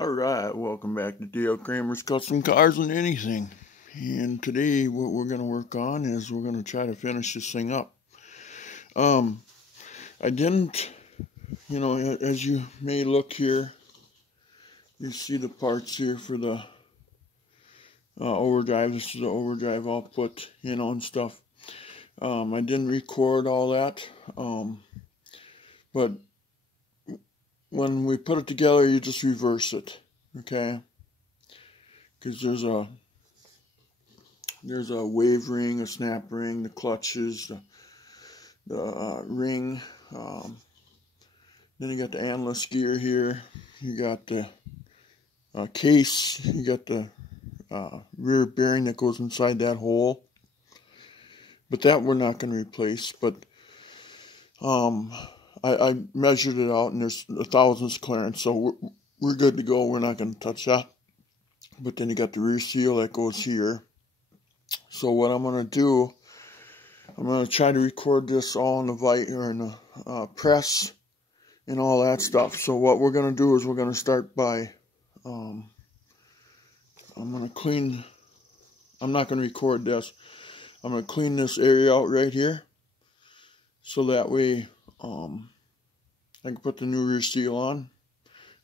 Alright, welcome back to Dale Kramer's Custom Cars and Anything. And today what we're going to work on is we're going to try to finish this thing up. I didn't, as you may look here, you see the parts here for the overdrive. This is the overdrive output, and stuff. I didn't record all that, but when we put it together, you just reverse it, okay? Because there's a wave ring, a snap ring, the clutches, the ring. Then you got the analyst gear here. You got the case. You got the rear bearing that goes inside that hole. But that we're not going to replace. But I measured it out, and there's 1,000ths clearance, so we're good to go. We're not going to touch that. But then you got the rear seal that goes here. So what I'm going to do, I'm going to try to record this all in the press and all that stuff. So what we're going to do is we're going to start by, I'm going to clean, I'm not going to record this. I'm going to clean this area out right here. So that way, I can put the new rear seal on.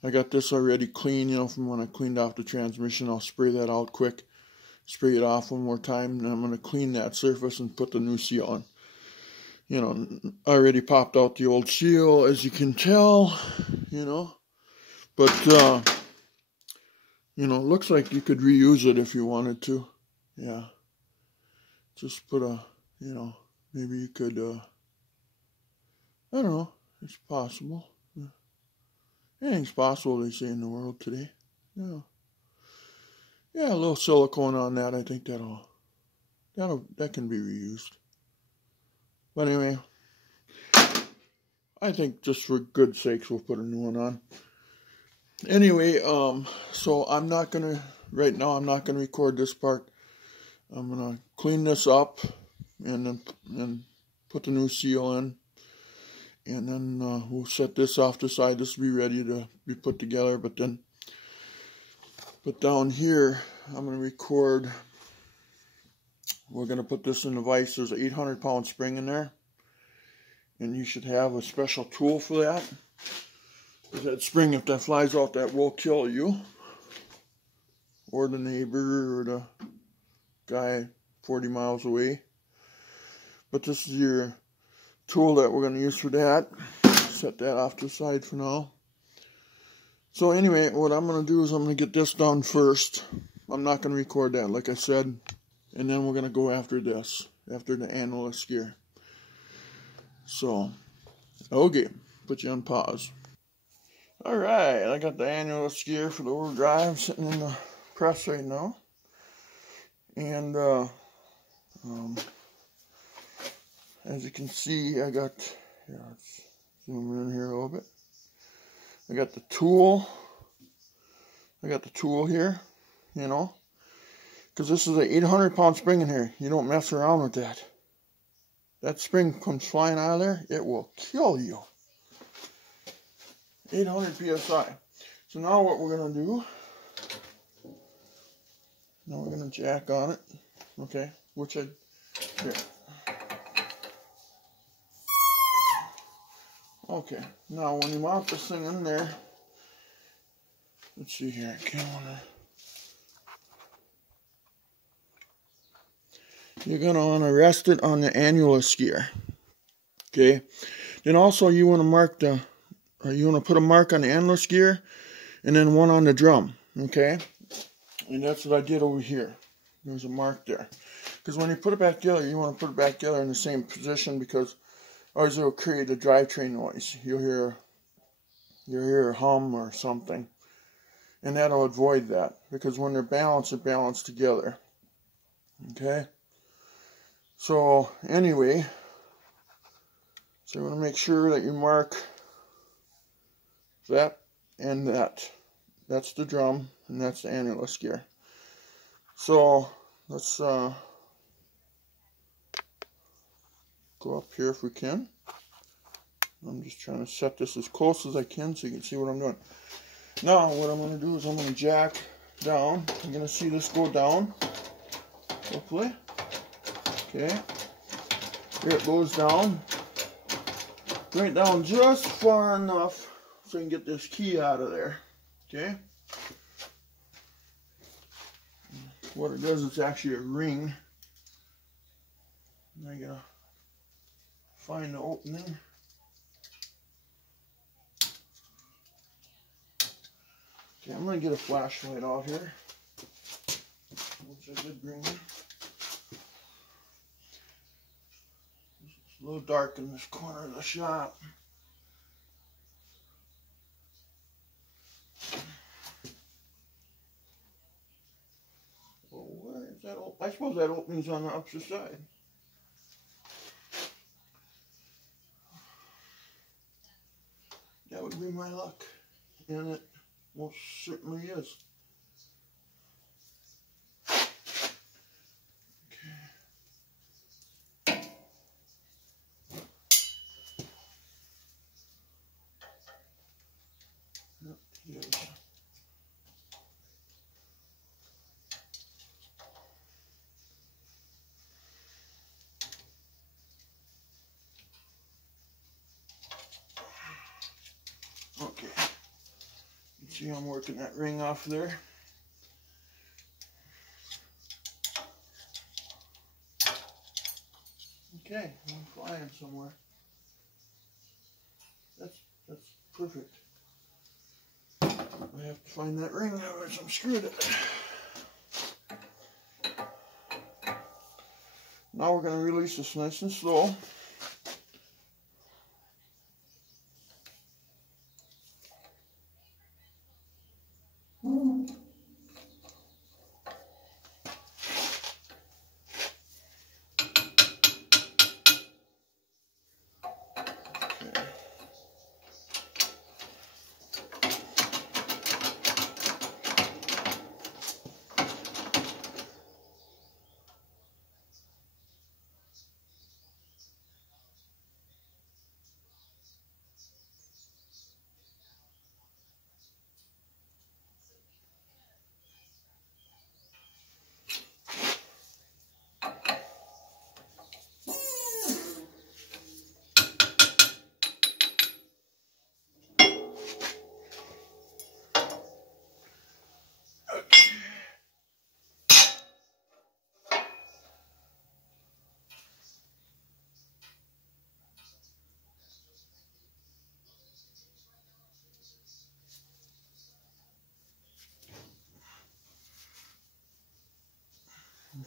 I got this already clean, from when I cleaned off the transmission. I'll spray that out quick. Spray it off one more time, and I'm going to clean that surface and put the new seal on. I already popped out the old seal, as you can tell, But, it looks like you could reuse it if you wanted to. Yeah. Just put maybe you could, I don't know. It's possible. Yeah. Anything's possible, they say in the world today. Yeah. Yeah, a little silicone on that. I think that can be reused. But anyway, I think just for good sakes, we'll put a new one on. Anyway, so right now I'm not gonna record this part. I'm gonna clean this up and then put the new seal in. And then we'll set this off to the side. This will be ready to be put together. But down here, I'm going to record. We're going to put this in the vise. There's an 800-pound spring in there. And you should have a special tool for that. Because that spring, if that flies out, that will kill you. Or the neighbor or the guy 40 miles away. But this is your tool that we're going to use for that. Set that off to the side for now. So anyway, what I'm going to do is I'm going to get this done first. I'm not going to record that, like I said. And then we're going to go after this, after the analyst gear. So, okay, put you on pause. Alright, I got the analyst gear for the overdrive sitting in the press right now. And, as you can see, I got, let's zoom in here a little bit. I got the tool. I got the tool here, because this is an 800-pound spring in here. You don't mess around with that. That spring comes flying out of there, it will kill you. 800 psi. So now what we're going to do, now we're going to jack on it, okay, here. Okay, now when you mount this thing in there, let's see here, you're going to want to rest it on the analyst gear, okay? Then also you want to put a mark on the analyst gear, and then one on the drum, okay? And that's what I did over here. There's a mark there. Because when you put it back together, you want to put it back together in the same position, because otherwise it will create a drivetrain noise. You'll hear a hum or something. And that'll avoid that. Because when they're balanced together. Okay? So, anyway. So you want to make sure that you mark that and that. That's the drum, and that's the analyst gear. So, let's go up here if we can. I'm just trying to set this as close as I can so you can see what I'm doing. Now what I'm going to do is I'm going to jack down. You're going to see this go down, hopefully. Okay, here it goes down. Bring it down just far enough so I can get this key out of there. Okay. What it does, it's actually a ring. And I gotta find the opening. Okay, I'm gonna get a flashlight out here, which I did bring. It's a little dark in this corner of the shop. Well, where is that? I suppose that opening's on the opposite side. That would be my luck, and it most certainly is. Yes. Okay. You see I'm working that ring off there. Okay, I'm flying somewhere. That's perfect. I have to find that ring where I'm screwed it. Now we're going to release this nice and slow.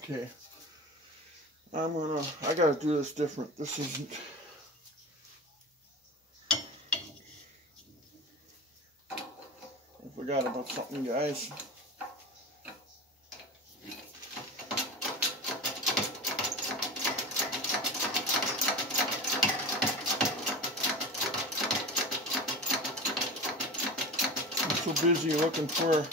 Okay, I gotta do this different. This isn't, I forgot about something, guys. I'm so busy looking for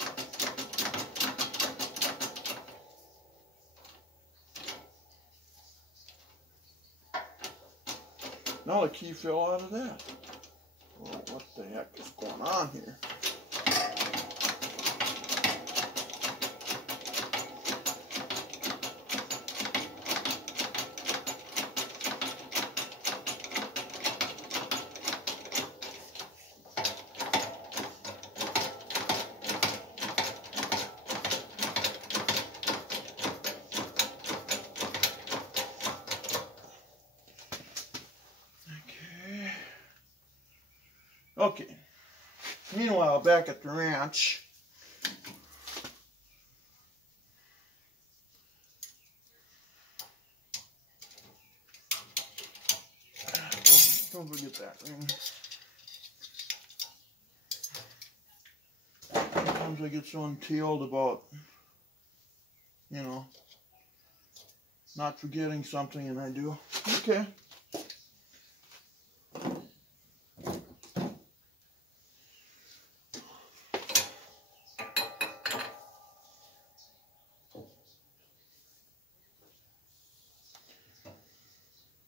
now the key fell out of that. Well, what the heck is going on here? Okay, meanwhile, back at the ranch, don't forget that ring. Sometimes I get so entailed about, you know, not forgetting something, and I do. Okay.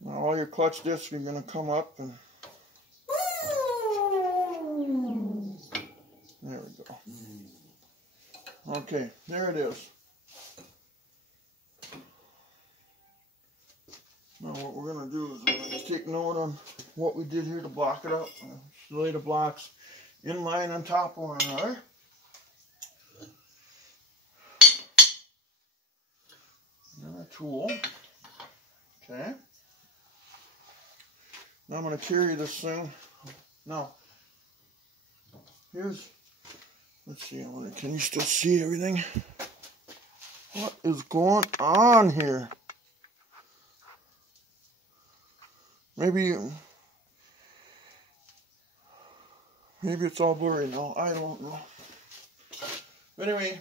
Now all your clutch discs are going to come up, and there we go. Okay, there it is. Now what we're going to do is we're going to take note on what we did here to block it up. Lay the blocks in line on top of one another. And a tool. Okay. Now I'm going to carry this thing. Now, here's, let's see, can you still see everything? What is going on here? Maybe it's all blurry now. I don't know. But anyway,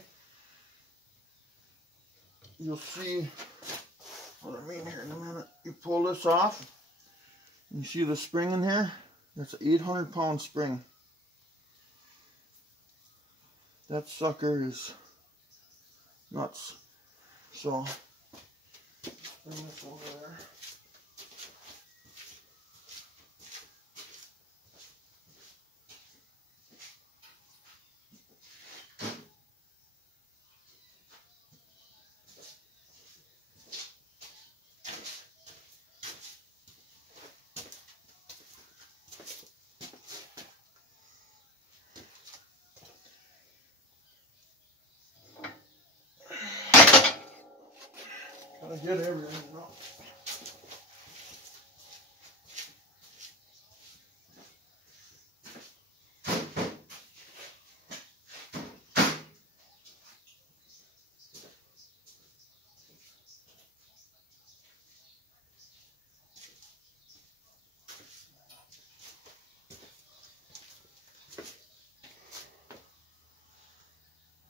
you'll see what I mean here in a minute. You pull this off. You see the spring in here? That's an 800-pound spring. That sucker is nuts. So, bring this over there. Gotta get everything out.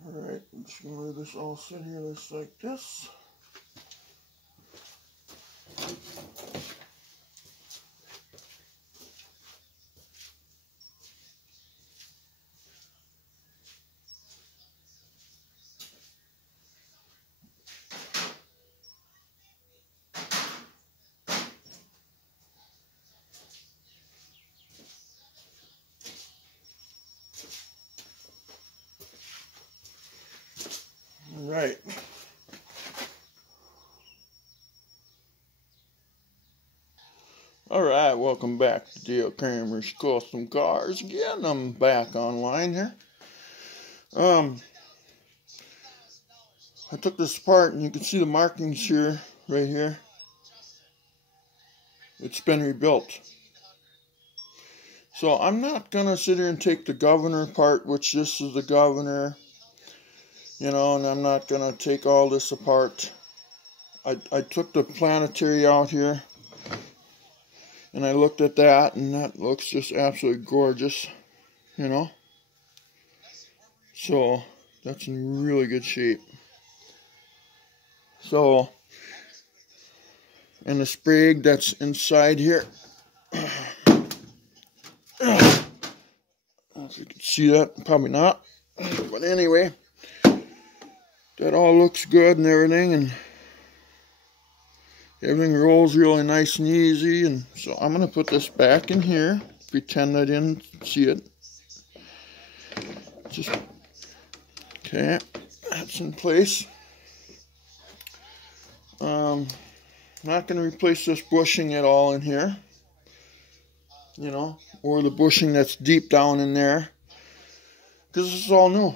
Alright, I'm just gonna let this all sit here just like this. Right. Alright, welcome back to Dale Kramer's Custom Cars. Again, I'm back online here. I took this apart and you can see the markings here, right here. It's been rebuilt. So I'm not going to sit here and take the governor apart, which this is the governor. You know, and I'm not going to take all this apart. I took the planetary out here, and I looked at that, and that looks just absolutely gorgeous, you know. So, that's in really good shape. So, and the sprig that's inside here. I don't know if you can see that, probably not. But anyway, that all looks good and everything, and everything rolls really nice and easy. And so I'm going to put this back in here, pretend I didn't see it. Just, okay, that's in place. Not going to replace this bushing at all in here, you know, or the bushing that's deep down in there, because this is all new.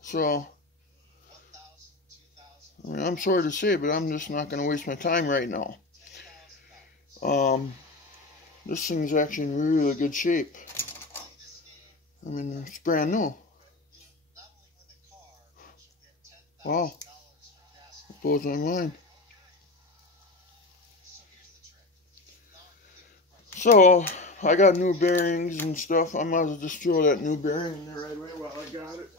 So, I mean, I'm sorry to say, but I'm just not going to waste my time right now. This thing's actually in really good shape. I mean, it's brand new. Wow, it blows my mind. So, I got new bearings and stuff. I might as well just throw that new bearing in there right away while I got it.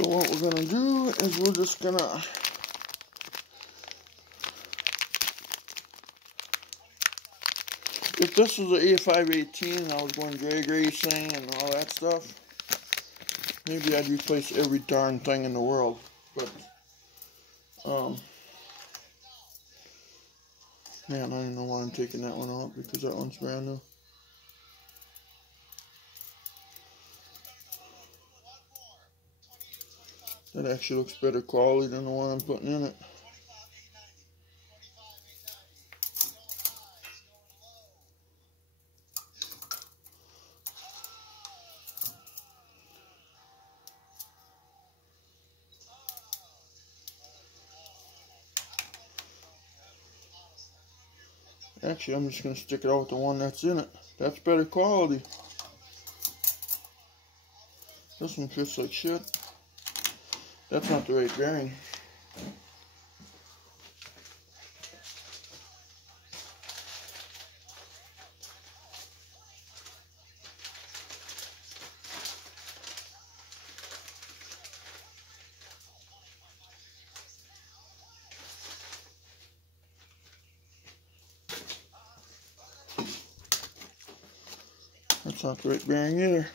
So what we're going to do is we're just going to if this was an A518 and I was going drag racing and all that stuff, maybe I'd replace every darn thing in the world. But, man, I don't know why I'm taking that one out because that one's brand new. That actually looks better quality than the one I'm putting in it. Actually, I'm just going to stick it out with the one that's in it. That's better quality. This one fits like shit. That's not the right bearing. That's not the right bearing either.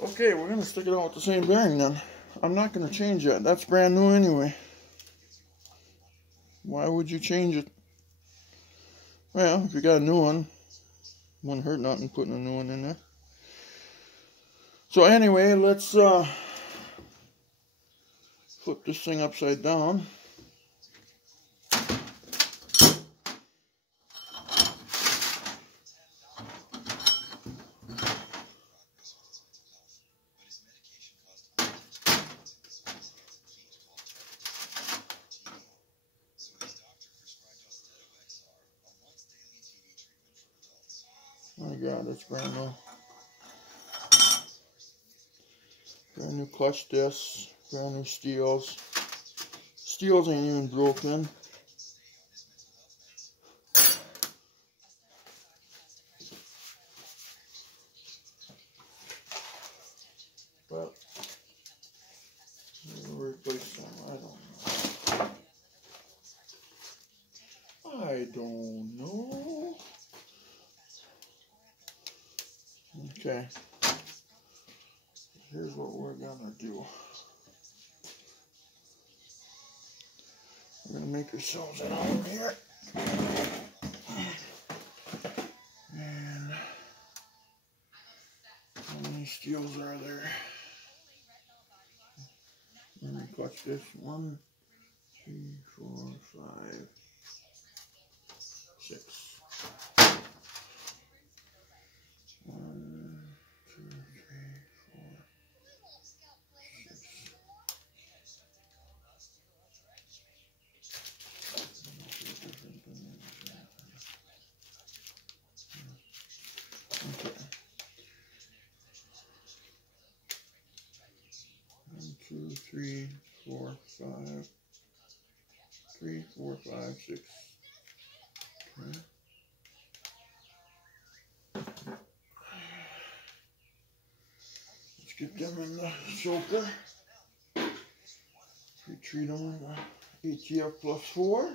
Okay, we're going to stick it out with the same bearing then. I'm not going to change that. That's brand new anyway. Why would you change it? Well, if you got a new one, wouldn't hurt nothing putting a new one in there. So anyway, let's flip this thing upside down. Oh my God, that's brand new. Brand new clutch discs, brand new steels. Steels ain't even broken. But we'll replace them. I don't know. Okay. Here's what we're gonna do. We're gonna make ourselves an hole here. And how many steels are there? Let me clutch this. 1, 2, 3, 4, 5, 6. 1, 2, 3, 4, 6. Okay. 1, 2, 3, 4, 5. 3, 4, 5, 6. Okay. Let's get them in the soaker. Retreat them in the ATF plus 4.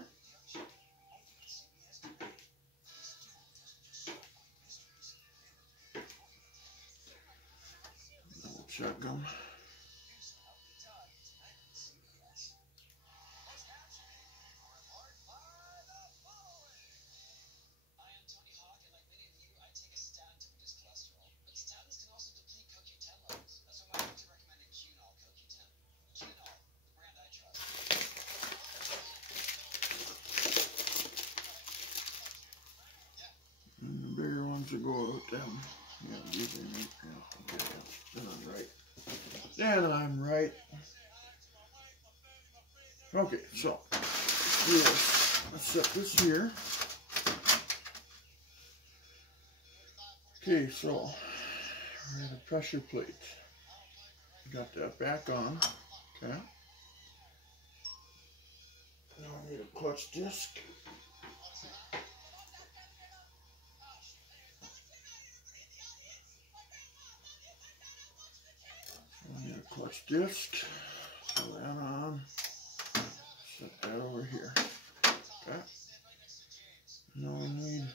We'll check them. And the bigger ones will go out them. Yeah, these are neat. Yeah, okay, then I'm right. Then I'm right. Okay, so yes, let's set this here. Okay, so we have a pressure plate. Got that back on. Okay. Now I need a clutch disc. I need a clutch disc. Throw that on. Set that over here. Okay. Now we need.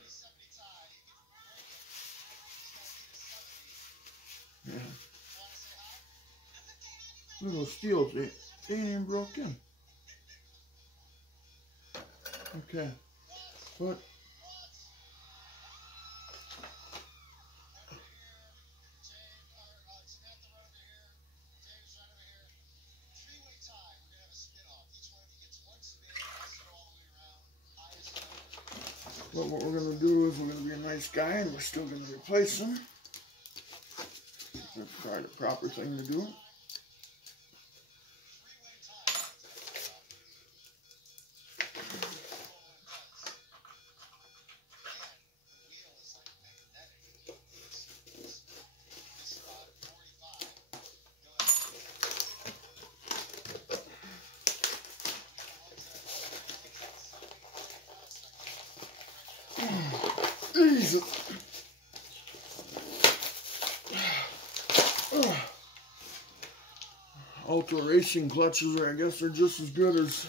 Yeah. Look at those steels. They ain't even broke in. Okay. But what we're going to do is we're going to be a nice guy and we're still going to replace them. That's probably the proper thing to do. Jesus. Ultra racing clutches are, I guess they're just as good as.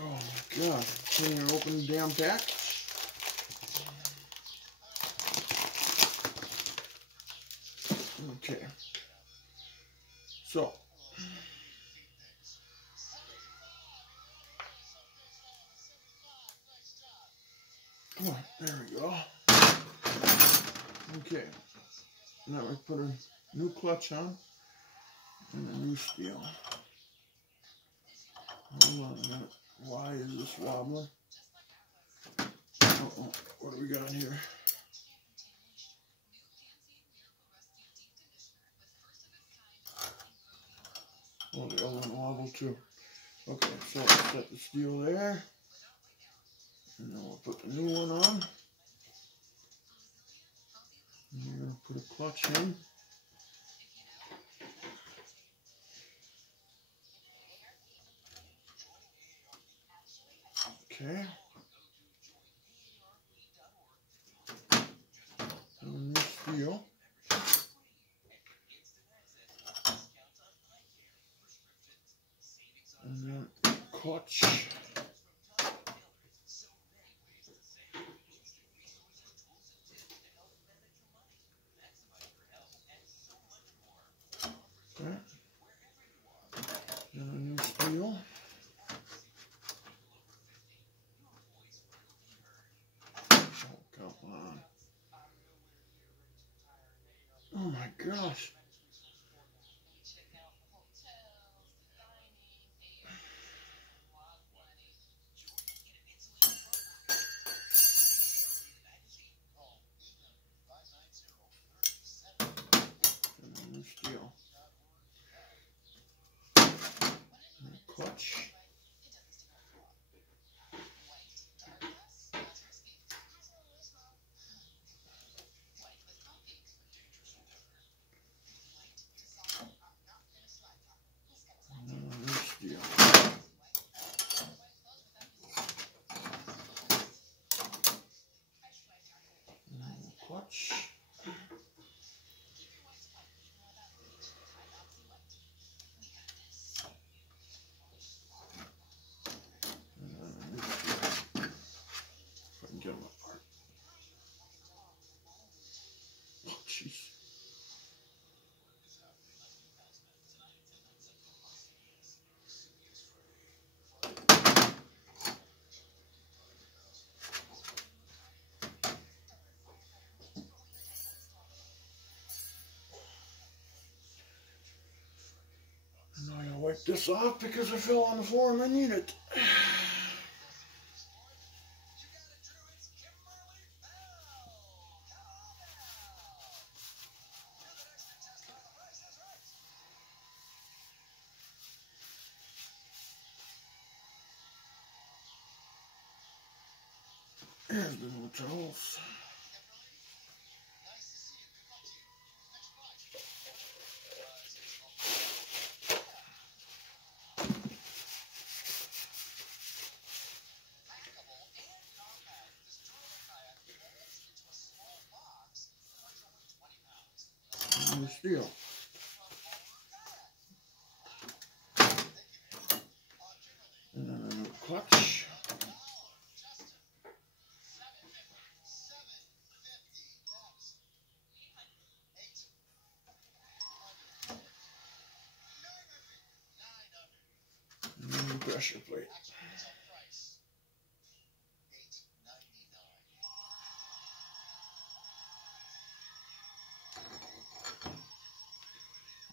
Oh my god. Can you open the damn pack? Okay. So. Oh, there we go. Okay. Now we put a new clutch on and a new steel. Hold on a minute. Why is this wobbling? Uh-oh. What do we got here? Oh, the other one wobbled too. Okay, so I'll set the steel there. And then we'll put the new one on. And we're going to put a clutch in. Okay. And a new steel. And then clutch. Okay. And a new steel. Oh, come on. Oh my gosh. And a new steel. And a clutch. And then a new steel. And then a clutch. And then a new steel. If I can get them apart. Oh, jeez. And now I'm going to wipe this off because I fell on the floor and I need it. There's the new towels. for steel. And then another clutch. And then the pressure plate.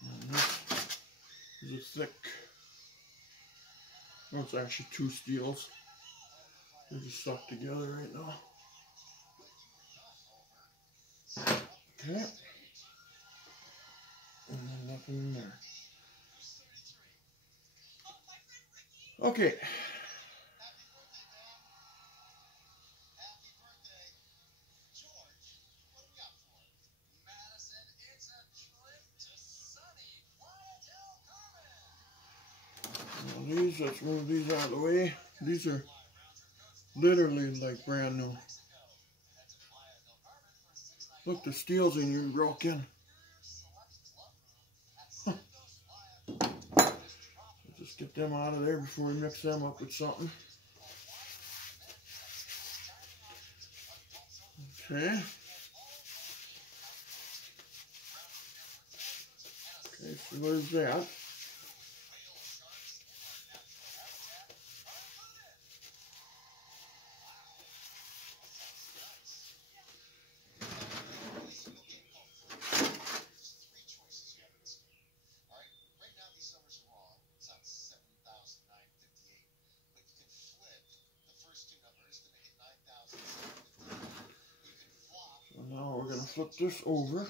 And this is a thick, well, it's actually two steels. They're just stuck together right now. Okay. And then nothing in there. Okay. Now these, let's move these out of the way. These are literally like brand new. Look, the steel's ain't even broken. Just get them out of there before we mix them up with something. Okay. Okay, so there's that. So now we're going to flip this over.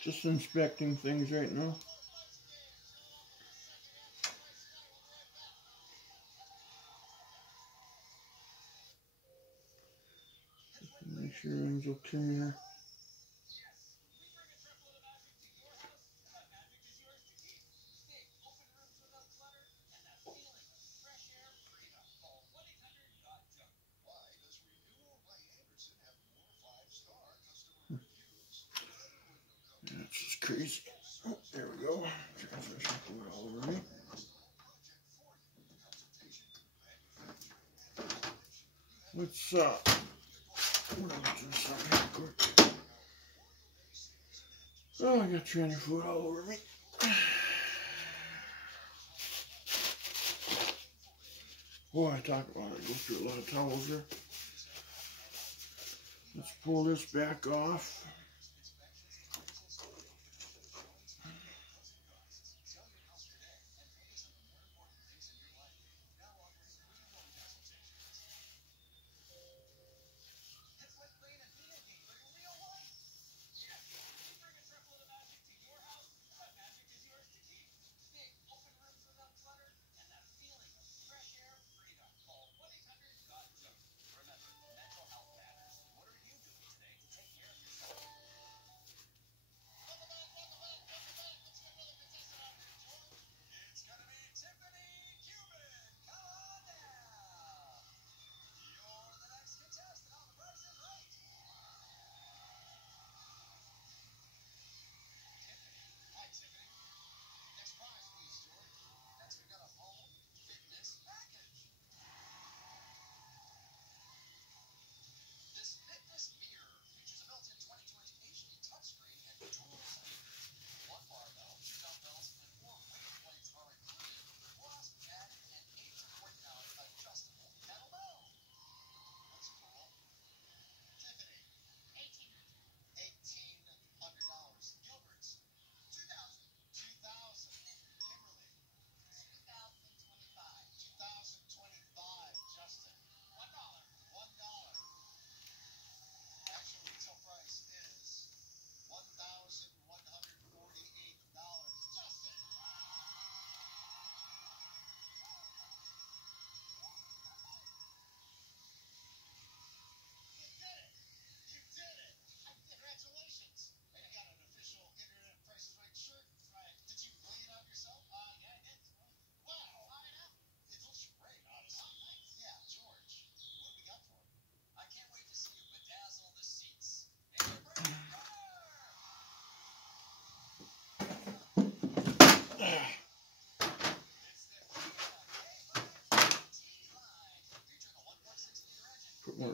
Just inspecting things right now. Make sure everything's okay here. That's just crazy. Oh, there we go. Transmission fluid all over me. Let's we're gonna do something real quick. Oh, I got transmission fluid all over me. Boy, I talk about it. I go through a lot of towels there. Let's pull this back off.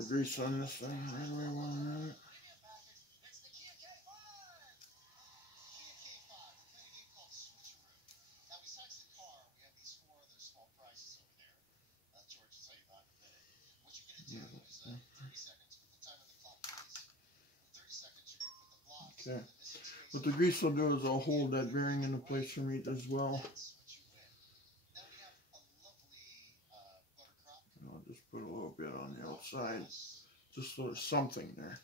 the grease on this thing right away while I'm at it. Okay. What the grease will do is I'll hold that bearing into place for me as well. And I'll just put a little bit on the outside, just so there's something there.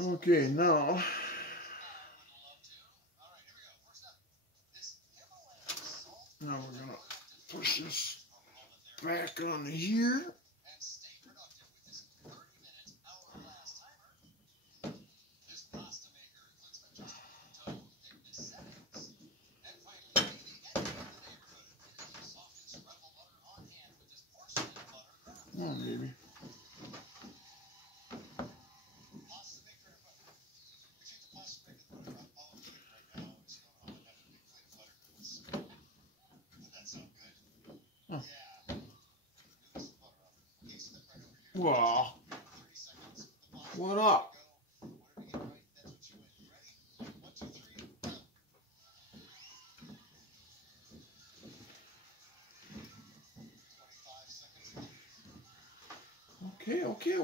Okay, now we're gonna push this back onto here. Oh, maybe. Oh. Wow. What up?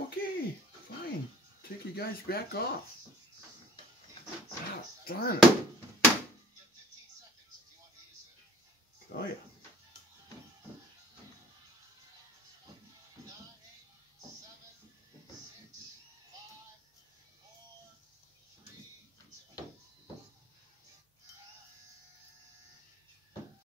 Okay. Fine. Take you guys back off. God darn it. Oh yeah.